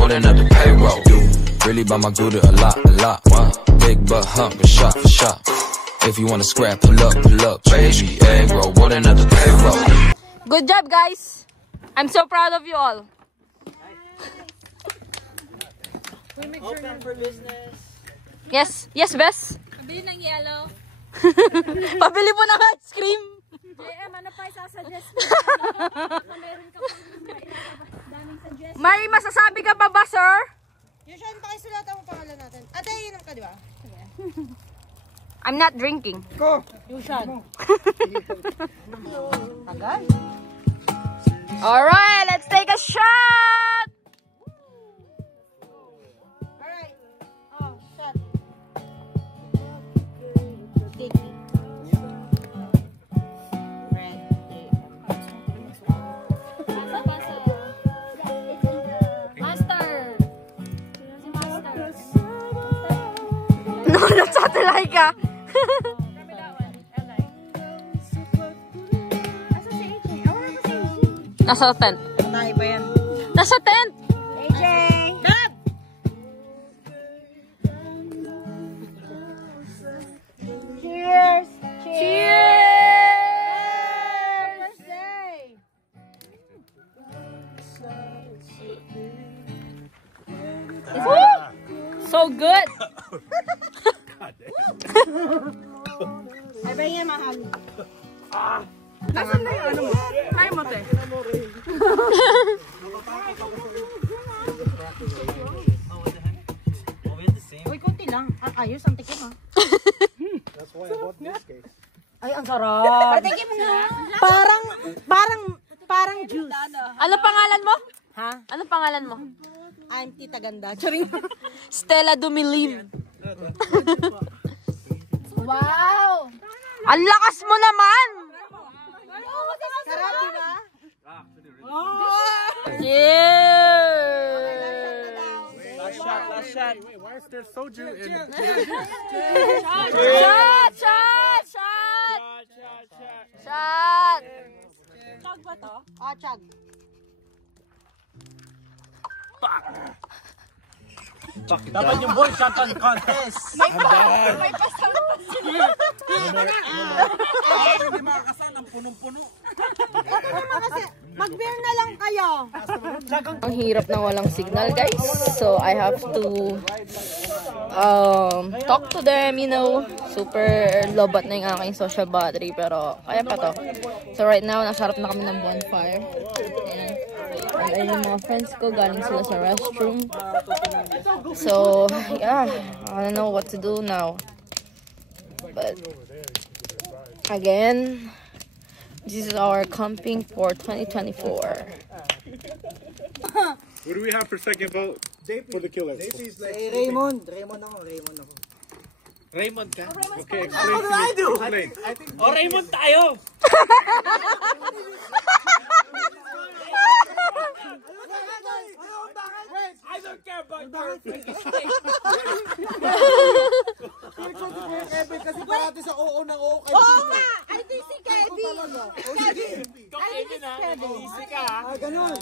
want another payroll. Really buy my Gouda a lot. Big butt hump, a shot for shot. If you wanna scrap, pull up, baby. Egg roll, want another payroll. Good job, guys. I'm so proud of you all. Open for business. Yes, Bes. Pabili ng yellow. Pabili po ng ice cream. JM, ano pa isasuggest mo? Meron ka pa daming suggest. May masasabi ka pa ba, sir? Yushan, pakisulatan mo pangalan natin. Ate, inom ka, di ba? I'm not drinking. Go! Yushan. Tagal? Alright, let's take a shot! Alright. Oh, shot. Sticky. Red. Master. Si Master. No, nagsatelay ka. Nasa tent. Tayo ba yan? Nasa tent! AJ! Dad! Cheers! Cheers! Woo! So good! Ay ba yan, mahal? Nasaan na yung ano mo? Try mo, te. Uy, kunti lang. Ayos, ang tikim, ha? That's why I bought this case. Ay, ang sarap. Patikim mo nga. Parang juice. Ano pangalan mo? Ha? Ano pangalan mo? I'm Tita Ganda. Charing. Stella Dumilim. Wow! Ang lakas mo naman! Sarap, di ba? Cheers! Last shot. Wait, why is there soju in it? Shot! Chug ba to? Ah, chug. Dapat yung boy shot on contest. May pasal pa sila. Hindi makakasan ang punong-puno. Kasi, mag-beer na lang kayo. Ang hirap na walang signal, guys. So, I have to talk to them, you know. Super lobat na yung aking social battery, pero kaya pa to. So, right now, nasa harap na kami ng bonfire. Ayan. And ayun yung mga friends ko, galing sila sa restroom. So, yeah, I don't know what to do now. But, again, this is our camping for 2024. What do we have for second vote? For the killer. Raymond ako. Raymond ka? Okay, explain to me. Explain. O Raymond tayo! I don't care about your Kasi parati sa oo ng oo kay Oo nga! I think si Kevin. Kevin ha? Easy ka ha? ganun.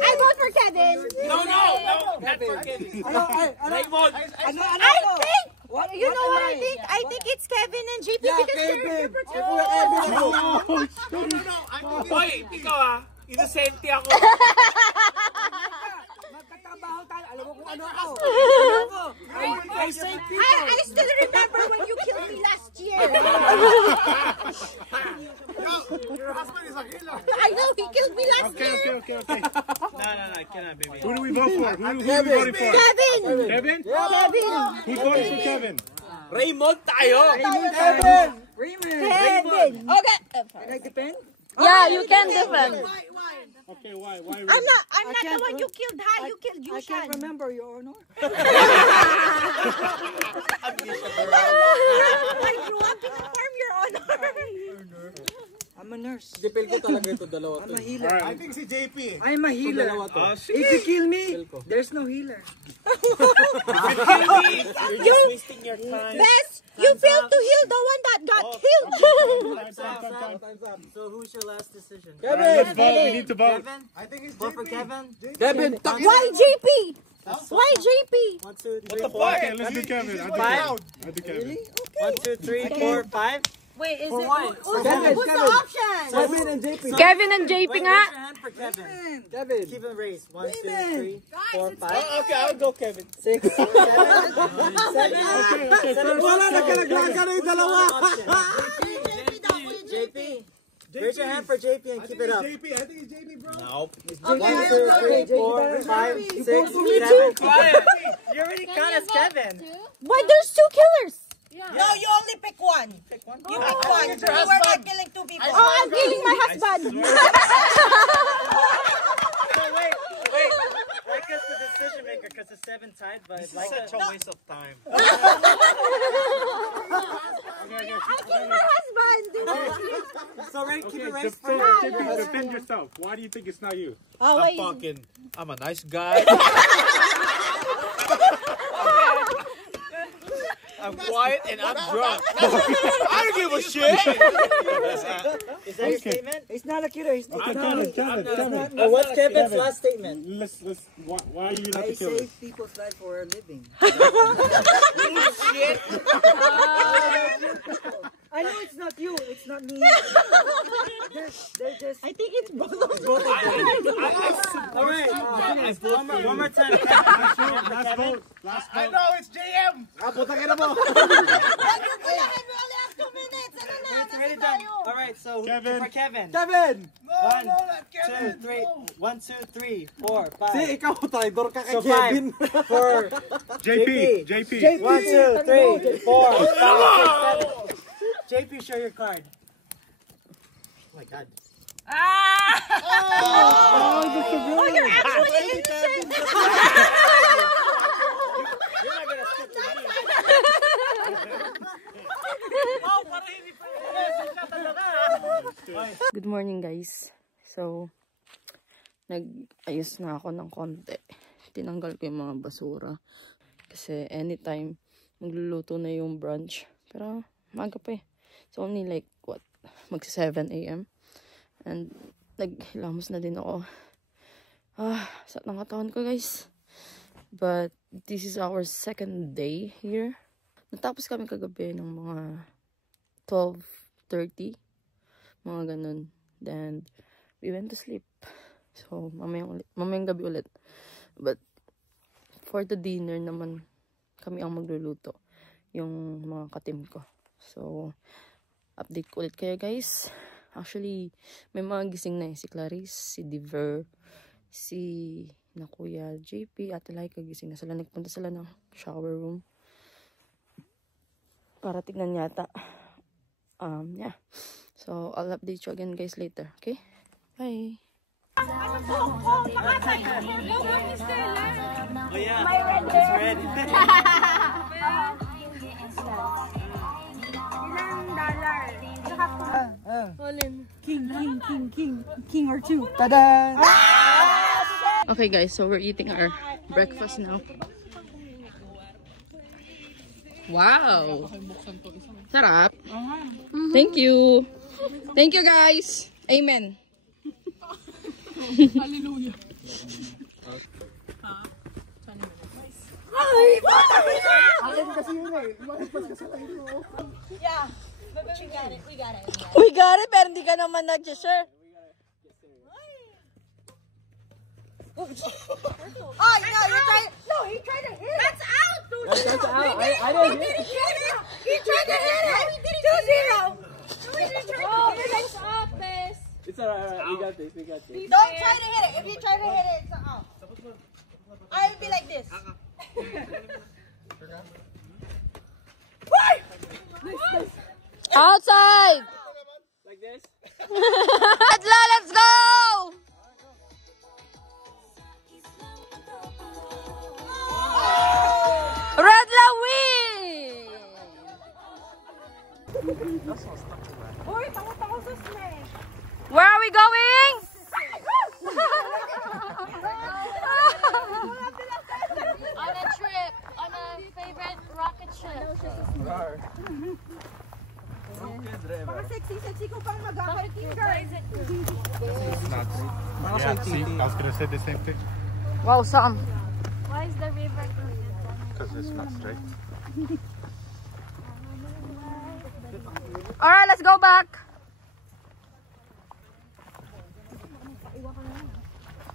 I vote for Kevin. No! Not for Kevin. Raymond! I think, you know what I think? I think it's Kevin and JP because they're Hoy, ikaw ha? Inosente ako. Magkatabaho tayo. Alam mo kung ano ako. I still remember when you killed me last year. Your husband is a killer. I know, he killed me last year. Okay. No, I cannot, baby. Who do we vote for? Who are we voting for? Kevin! Kevin? Kevin! Who's voting for Kevin? Raymond tayo! Kevin! Okay. Can I defend? Yeah, you can defend. Okay, why? Why? I'm not the one you killed, ha? You killed Yushan. I can't remember, Your Honor. I grew up in the farm, Your Honor. I'm a nurse. Dipil ko talaga ito, dalawa to. I'm a healer. I think si JP. I'm a healer. If you kill me, there's no healer. You're just wasting your time. Best, you failed to heal the one that got killed. Time's up. So who's your last decision? Kevin! We need to vote. Kevin? I think it's Vote for JP. Kevin? Kevin, Why JP? Why JP? 1, 2, 3, 4. Okay, let's do Kevin. I'll do Kevin. 1, 2, 3, 4, 5. Wait, is For it? what? Who's the option? Kevin and JP. Kevin and JP Wait, nga. raise your hand for Kevin. Kevin. Keep it raised. 1, 2, 3, 4, 5. Okay, I'll go Kevin. 6, 7, 7. Wala na kalaglaga na yung dalawa. JP. Raise your hand for JP and keep it up. JP, I think it's JP, bro. Nope. 1, 2, 3, 4, 5, 6, 7. Quiet. You already count as Kevin. Why there's two killers? No, you only pick one. You pick one. You were not killing two people. Oh, I'm killing my husband. So wait. Like us the decision maker because it's 7 tied, but This is like such a waste of time. I killed my husband. So right, keep it raised So, for JP, defend yourself. Why do you think it's not you? I'm a nice guy. I'm quiet and I'm drunk. I don't give a shit. Is that your statement? He's not a killer. He's not Kevin. Oh, what's Kevin's last statement? Why are you not the I killer? save people's life for a living. Shit. I know it's not you. It's not me. They're just. I think it's both of them. All right. One more time. Last vote. I know it's JM. puta ka na mo. We only have 2 minutes. Ano na? It's already done. All right. So Kevin. for Kevin. Kevin! 1, 2, 3. 1, 2, 3, 4, 5. Si, ikaw, traidor ka kay So Kevin. 5 for JP. 1, 2, 3, 4, 5, 6, 7. JP, show your card. Oh my God. Oh, you're actually innocent. You're not gonna skip to me. Good morning guys. So, nag-ayos na ako ng konti. Tinanggal ko yung mga basura. Kasi anytime, magluluto na yung brunch. Pero, maaga pa eh. It's only like, magsi 7 a.m. And, naghilamos na din ako. Sakit ng katawan ko guys. But, this is our second day here. Natapos kami kagabi ng mga 12:30. Mga ganun. Then, we went to sleep. So, mamayang gabi ulit. But, for the dinner naman, kami ang magluluto. Yung mga katim ko. So, update ko ulit kayo guys. Actually, may mga gising na si Clarice, si Diver, si na Kuya JP, Ate Laika gising na sila. Nagpunta sila ng shower room. Para tignan yata. Yeah. So, I'll update you again guys later. Okay? Bye! Oh yeah, it's red. King or two. Tada! Okay guys, so we're eating our breakfast now. Wow! Sarap! Thank you! Thank you guys! Amen! Hallelujah! Yeah. We got it. We got it. We got it, pero hindi ka naman nag-share. Oh, no, you're trying. No, he tried to hit it. That's out, dude. That's out. I He didn't hit it. He tried to hit it. He didn't 2-0. Oh, it's up, miss. It's alright. We got this. Don't try to hit it. If you try to hit it, it's out. I'll be like this. Outside! Like this? Let's go! Redla win! Uy, takot ako sa snake. sexy ko pang mag-kinder. Yeah, see, I was gonna say the same thing. Wow, Sam. Why is the river crooked? Because it's not straight. Alright, let's go back.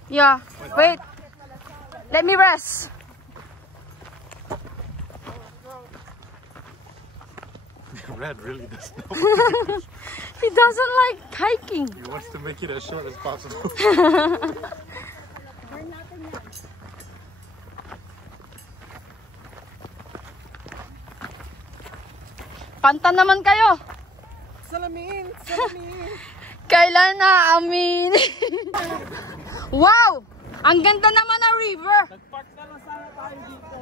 Yeah, wait. Let me rest. Red really does not. He doesn't like hiking. He wants to make it as short as possible. Kanta naman kayo. Salamin! Salamin! Kailan na amin? Wow! Ang ganda naman ng river. Nag-park na lang sana tayo dito.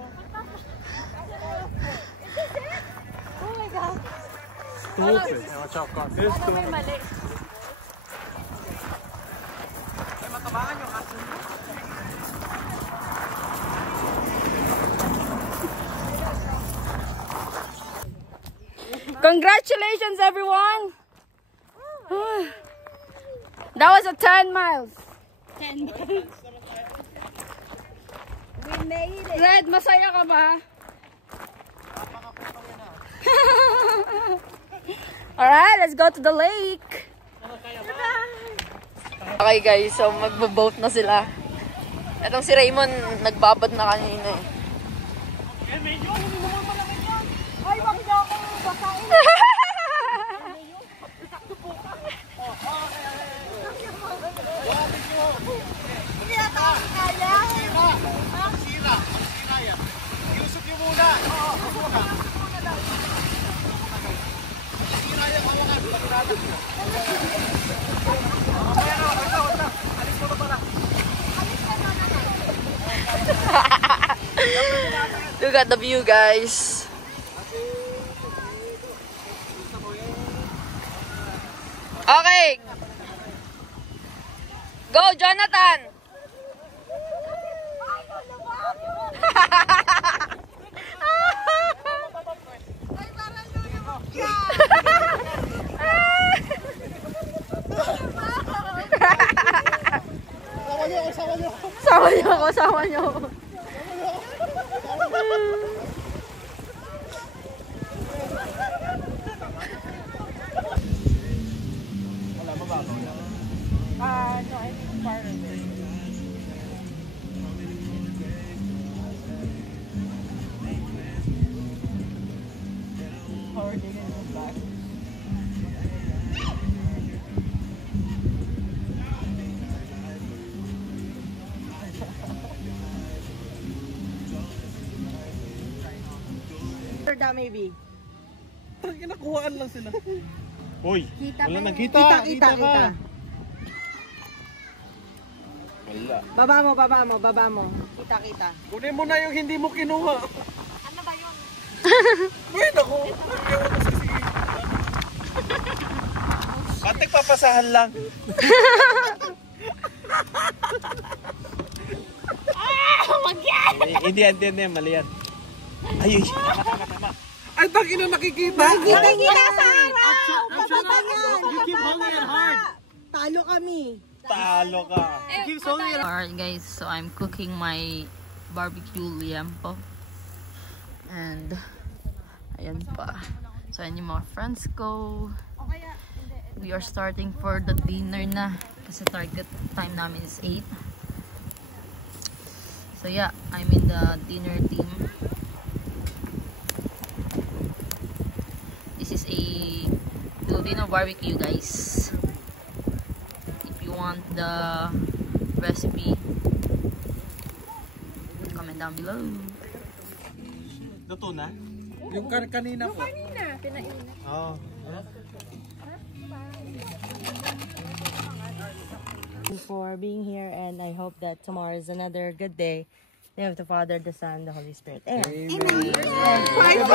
Oh my God. Stupid. Hey, watch out, God. There's Ano may mali? Ay, matabangan yung aso niyo. Congratulations, everyone! That was a 10 miles. 10 miles. We made it. Red, masaya ka ba? Alright, let's go to the lake. Okay guys, so magbo-boat na sila. Etong si Raymond, nagbabad na kanina eh. Ay, wag niyo akong basahin. Hindi na tayo kaya. Sira yan. Iusap niyo muna. Sira yan, hawakan. Pagkakalat niyo. Alis mo na pala. Look at the view, guys. Okay. Go, Jonathan. Sama niyo. No, I think part of it. Power digging in the back. Maybe. Kinakuhaan lang sila. Uy, wala nagkita. Kita. Wala. Baba mo. Kita. Kunin mo na yung hindi mo kinuha. Ano ba yun? Uy, naku. Batik papasahan lang. Hindi yan, mali yan. Ay, tama. Ay, bakit na nakikita? Kita sa araw. You keep holding it hard. Talo kami. Talo ka. Alright guys, so I'm cooking my barbecue liempo. And ayan pa. So ayan yung mga friends ko. We are starting for the dinner na. Kasi target time namin is 8. So yeah, I'm in the dinner team. This is a Filipino barbecue, guys. If you want the recipe, comment down below. Luto na? Yung kanina po. Pinainit. Oo. For being here, and I hope that tomorrow is another good day. In the name of the Father, the Son, the Holy Spirit. Amen. Five!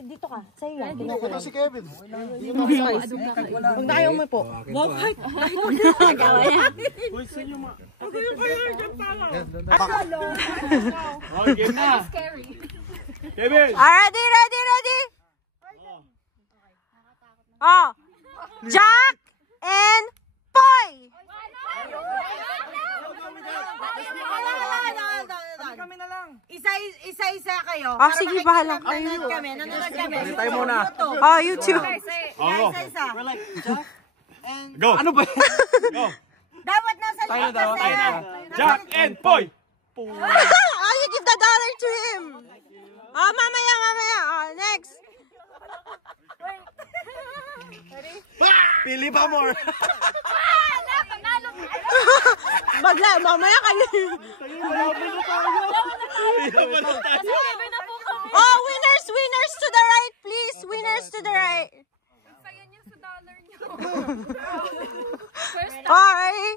Dito ka, sa'yo yan. Ito si Kevin. Huwag na kayo umipo. Uy, sa'yo ma. Oh, game na. Scary. Kevin! Ready? Oh, Jack and Poy. Kami na lang. Isa-isa kayo. Ah, sige, bahala kayo. Nanonood kami. Tayo muna. Oh, you too. Isa-isa. We're like, Jack and... Go. Ano ba? Go. Dapat nasa likod kasi. Jack and Poy. Oh, you give the dollar to him. Oh, mamaya. Oh, next. Pili pa more. Bagla, mamaya ka na. Oh, winners to the right, please. Winners to the right. Saya niyo sa dollar niyo. Bye.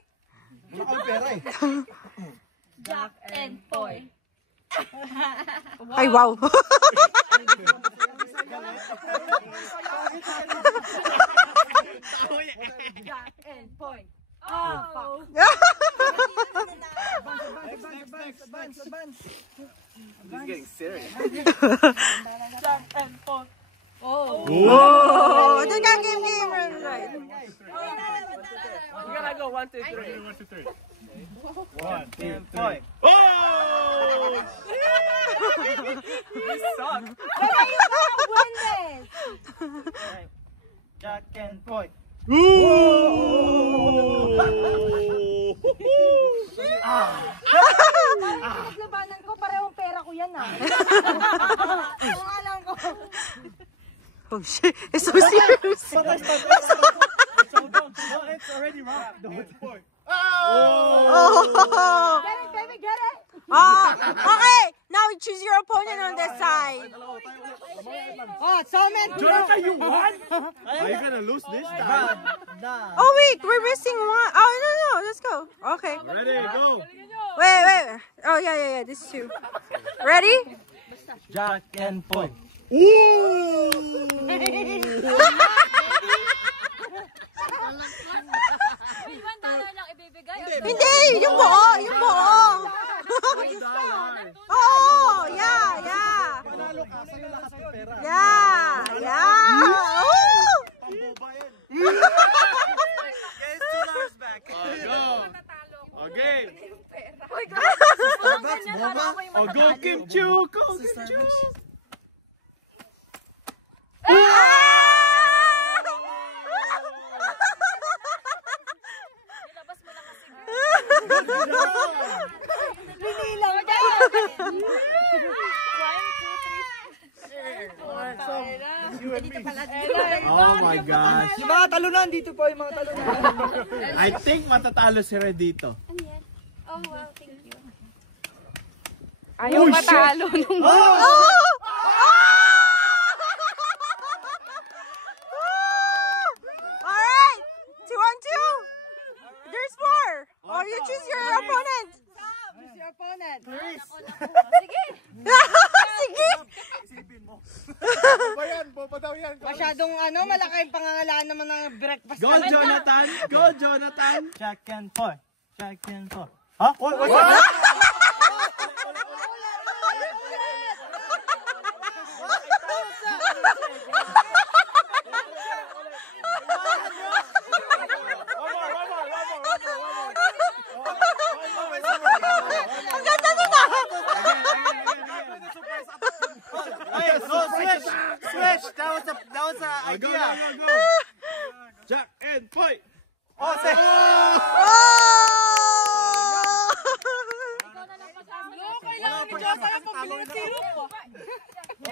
Jack and Poy. Ay, wow. Jack and Poy. Oh, fuck. Advance. This is getting serious. Jack and Poy. Oh, the game right. You gotta go 1, 2, 3. 1, 2, 3. Oh! This sucks. Jack and Poy. Naglabanan ko, parehong pera ko yan ah. Kung alam ko. Oh shit, it's so serious. So it's already wrong. Oh. Get it, baby, get it. Okay, now choose your opponent on this side. Oh, Somen. Jonathan, you won? Are you gonna lose this time? Oh wait, we're missing one. Oh no, let's go. Okay. Ready, go. Wait. Oh yeah, this is two. Ready? Jack and Poy. May $1 lang ibibigay. Hindi, yung buo. Oh, yeah. $2 back. Go. Okay. Oh, Go Kim Chu. Go Kim Chu. Nilabas mo na kasi. Binilang ka. 1, 2, 3. Oh my gosh. Yung mga talunan dito po, yung mga talunan. I think matatalo si Red dito. Oh, wow, thank you. Ayaw matalo nung Alright, 2 on 2. There's more. Oh, you choose your opponent. Who's your opponent? Sige. Sige. Masyadong malaki yung pangangalaan naman ng breakfast. Go Jonathan. Go Jonathan. Jack and Poy. Jack and Poy. Huh? What? Ang ganda nun ah. Hey, no, switch. That was an idea. Go. Jack and Poy. Oh, say.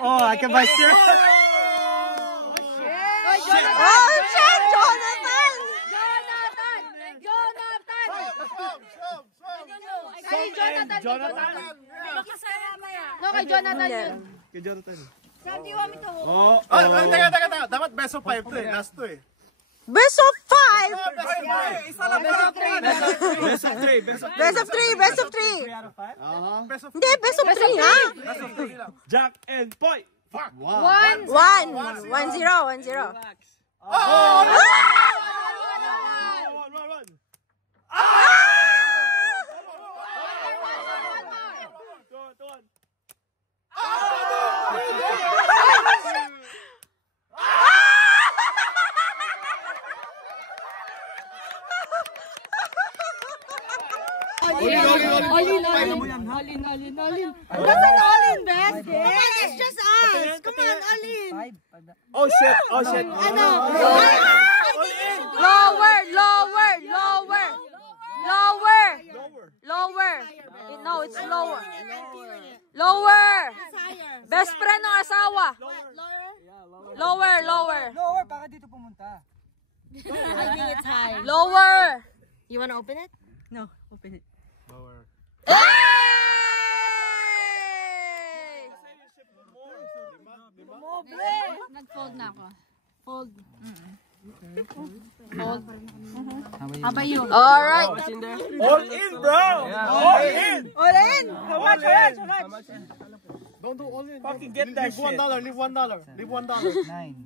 Oh, I can buy syrup. Oh, shit, Jonathan. Jonathan. No, kay Jonathan yun. Kay Jonathan. Sam, do you want me to hold? Oh. Teka. Dapat best of 5 to eh. Last to eh. Best of 5. Isa lang Best of 3. Best of 3. Best of 3. 3 out of 5? Hindi, best of 3 na. Jack and Poy. One. 1. 1-0. 1-0. Run. Doesn't all in, Beth? Come on, it's just us. Come on, all in. Oh shit! Oh shit! Ano? Lower, lower, lower. Lower. Lower. No, it's lower. Lower. Best friend ng asawa. Lower, lower. Lower, baka dito pumunta. I think it's high. Lower. You wanna open it? No, open it. Lower. Nag-fold na ako. Fold. How about you? Alright. All in, bro! All in! All in. How much? How much? Don't do all in. Fucking get that shit. Leave $1. Leave $1.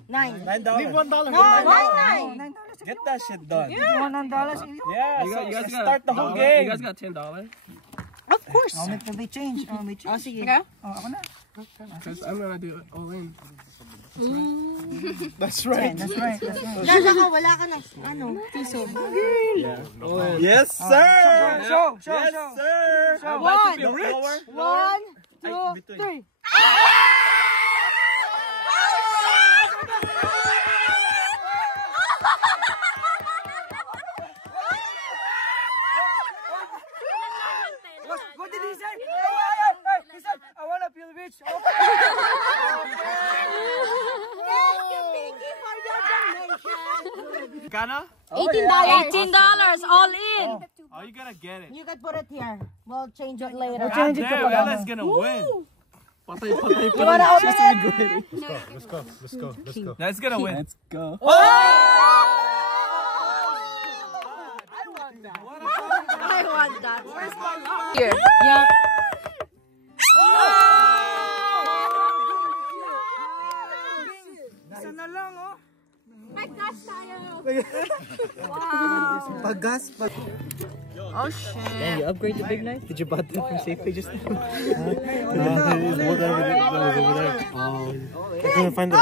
Nine. Leave $1. Nine. Get that shit done. $1. Yeah, you guys start the whole game. You guys got $10. Of course. I'll make the change. Oh, sige. Ako na. Because I'm gonna do it all in. That's right. That's right. Nasa ka, wala ka ng, piso. Yes, sir! Show. Yes, sir! One. Like to be rich. 1, 2, 3. What did he say? He said, I wanna feel rich. Gonna? $18 all in. Oh, you gotta get it. You can put it here. We'll change it later. Change it to Damn, Ella's gonna win. You wanna open it? Let's go. That's gonna win. Let's go. I want that. Where's my lock? Here. Yeah. Isa na lang, oh. Pagkas tayo. Paggas. Oh shit. You upgrade the big knife? Did you buy that from Safeway just now? I couldn't find the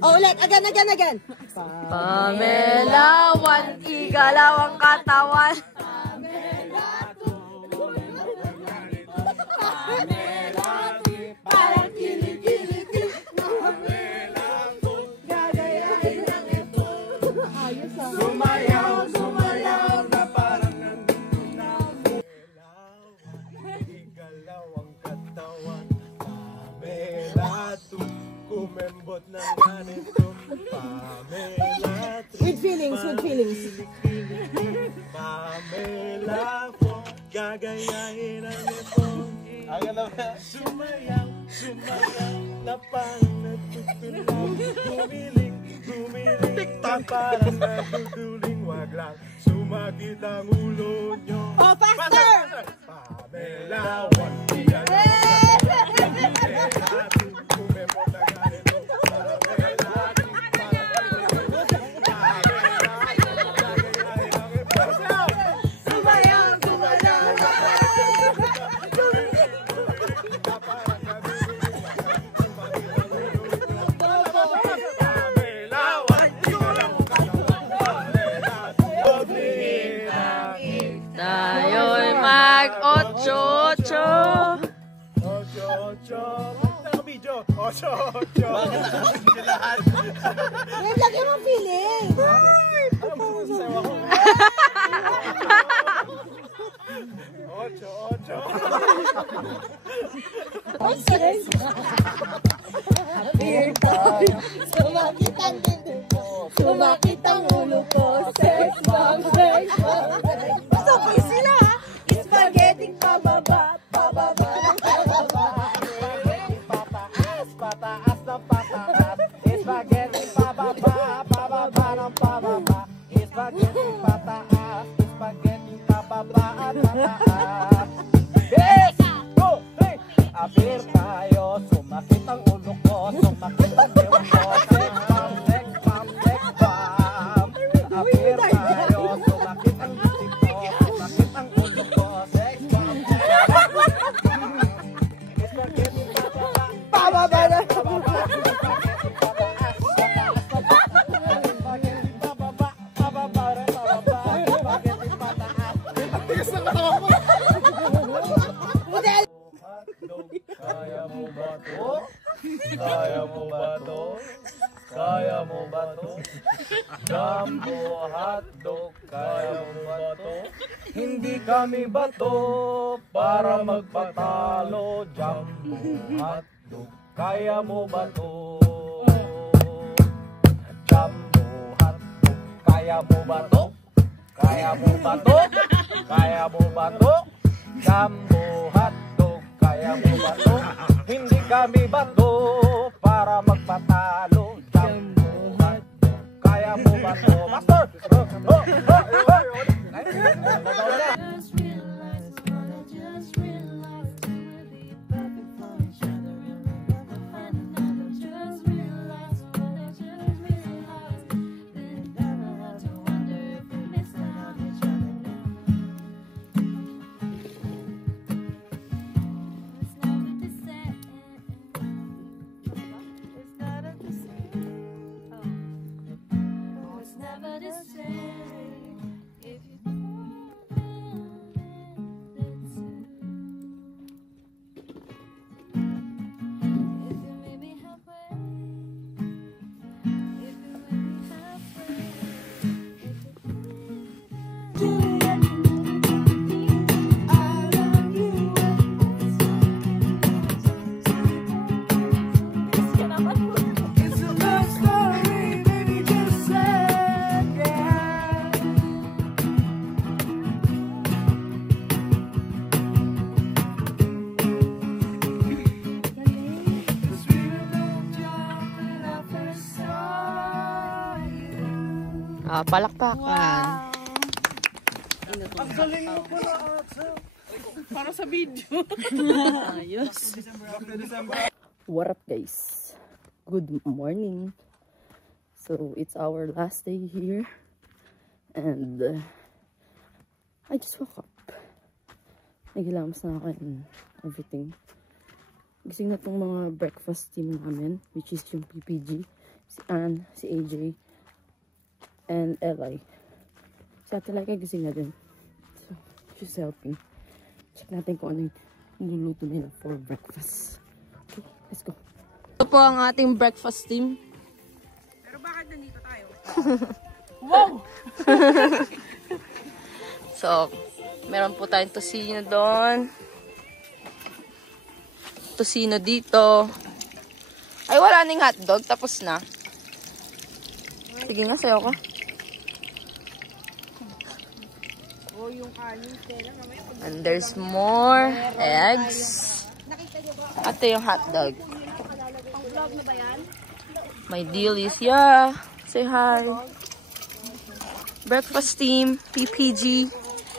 Oh, ulit. Again. Pamela, igalaw ang katawan. With feelings. Pamela po, gagayahin ang ito. Sumayaw, na parang natutulog. Gumiling, na parang natutuling. Wag lang sumakit ang ulo nyo. Oh, faster! Pamela, wag igalaw. Tayo'y mag-ocho-ocho. Wait, lagyan mo feeling. Sumakit ang ulo ko. Sex bomb. Gusto ko sila, ha? Spaghetti pababa. Pataas na pataas. Spaghetti pababa. Spaghetti pataas. Spaghetti pababa. Yes! 2, 3! Apir tayo. Sumakit ang ulo ko. Sumakit ang ewan ko. Sex bomb. Kaya mo ba to? Kaya mo ba to? Kaya mo ba to? Jumbo hotdog, kaya mo ba to? Hindi kami bato para magpatalo. Jumbo hotdog, kaya mo ba to? Jumbo hotdog, kaya mo ba to? Kaya mo ba to? Kaya mo ba to? Jumbo hotdog, kaya mo ba to? Hindi kami bato para magpatalo. Jumbo hotdog, kaya mo ba to? Master! Palakpakan. Para sa video. Ayos. What up guys? Good morning. So it's our last day here and I just woke up. Nagilamos na ako and everything. Gising na tong mga breakfast team namin, which is yung PPG, si Ann, si AJ, and Eli. Si Ate Laika gising na din. So, she's helping. Check natin kung ano yung niluluto nila for breakfast. Okay, let's go. Ito po ang ating breakfast team. Pero bakit nandito tayo? Wow! So, meron po tayong tosino doon. Tosino dito. Ay, wala ning hotdog. Tapos na. Sige nga, sayo ko. And there's more eggs. Ito yung hotdog. My deal is, yeah. Say hi. Breakfast team, PPG,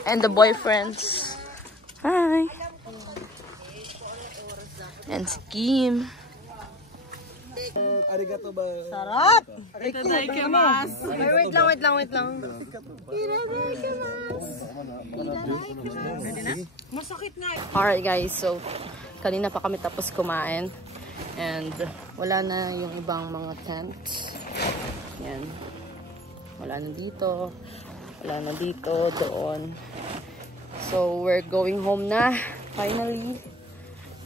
and the boyfriends. Hi. And si Kim. Arigato ba? Sarap! Wait lang. Alright guys, so kanina pa kami tapos kumain. And wala na yung ibang mga tents. Yan. Wala na dito. Wala na dito, doon. So we're going home na. Finally.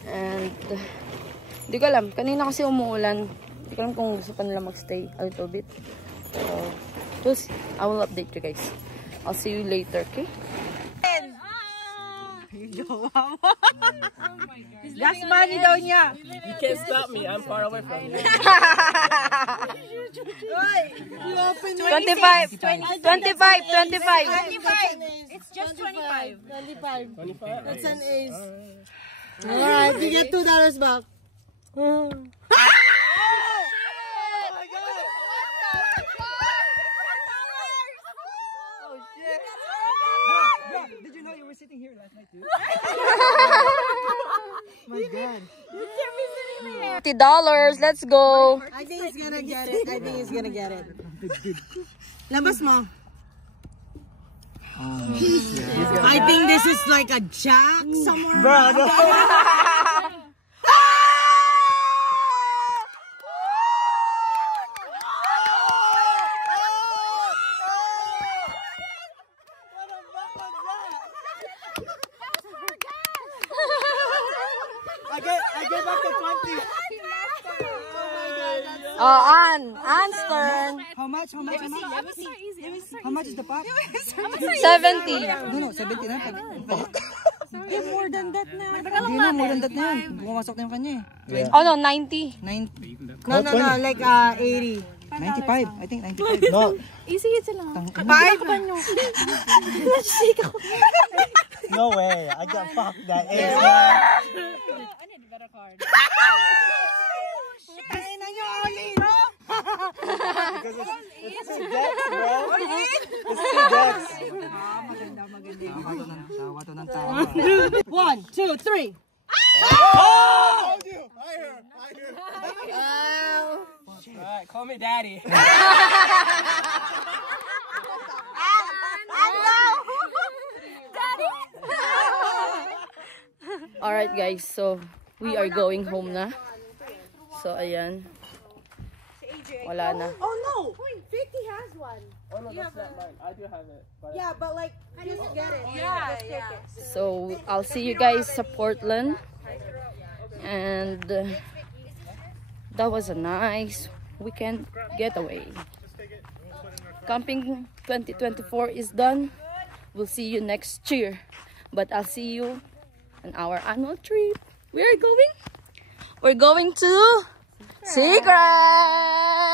And hindi ko alam. Kanina kasi umuulan. Hindi ko alam kung gusto pa nila magstay a little bit. So, just, I will update you guys. I'll see you later, okay? Gas money daw niya. You can't stop me. I'm far away from you. 25. 25. It's just 25. 25. That's an ace. Alright, you get $2 back. Did you know you were sitting here last night too? My God. $50. Let's go. I think he's gonna get it. Labas mo. I think this is like a jack somewhere. Bro, no. I gave back the Oh, Anne's turn. How much? How much? How much? How much is the pot? 70. No, 70 na. More than that na. Hindi na, more than that na yan. Bumasok na yung kanya eh. Oh no, 90. 90. No, like 80. 95. I think 95. No. Easy hit sila. 5? No way. I got fucked that ace. I need a better card. Ay, na nyo, Oli, no? Because it's 2 decks, bro. It's 2 decks. Maganda. Tawa to ng tawa. 1, 2, 3. Oh! I heard. Alright, call me daddy. Alright guys, so we are going home na. So ayan. Wala na. Oh no! Vicky has one. Oh no, that's not mine. I do have it. But Yeah, but like, just get it. Yeah. So I'll see you guys sa Portland. And that was a nice weekend getaway. Camping 2024 is done. We'll see you next year. But I'll see you on our annual trip. We're going to Secret!